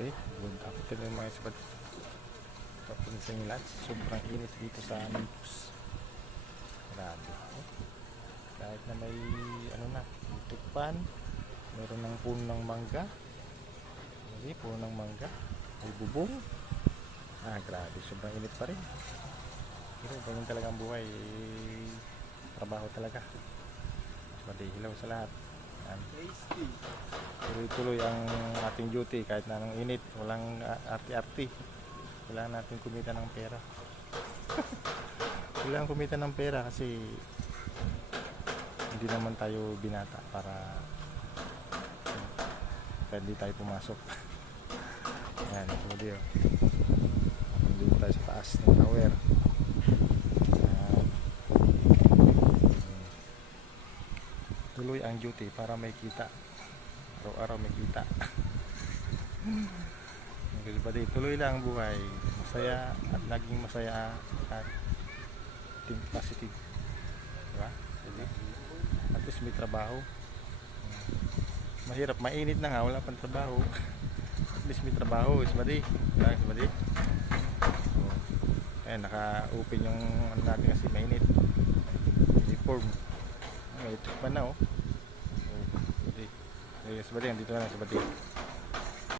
Okay, good afternoon mga sabat. Papunta sa inyo lahat. Sobrang init dito sa Olympus. Grabe. Kahit na may ano na, tukpan, meron ng puno ng mangga. Hindi, puno ng mangga. May bubong. Grabe, sobrang init pa rin. Pero ganyan talaga ang buhay. Trabaho talaga. Pati hilaw sa lahat. Tuloy-tuloy ang ating duty kahit na ng init, walang arti-arti. Kailangan natin kumita ng pera. Kailangan kumita ng pera kasi hindi naman tayo binata para hindi tayo pumasok. Ayan, hindi o. Nandito tayo sa taas ng tower. Tuloy ang duty para may kita. Araw-araw may kita. Tuloy lang ang buhay. Masaya at naging masaya at think positive. Diba? At least may trabaho. Mahirap, mainit na nga, wala pang trabaho. At least may trabaho, ismadi. Ismadi. Ayan, naka-open yung ano natin kasi mainit. Uniform. May tukpan na oh. Sabati, dito na lang sabati.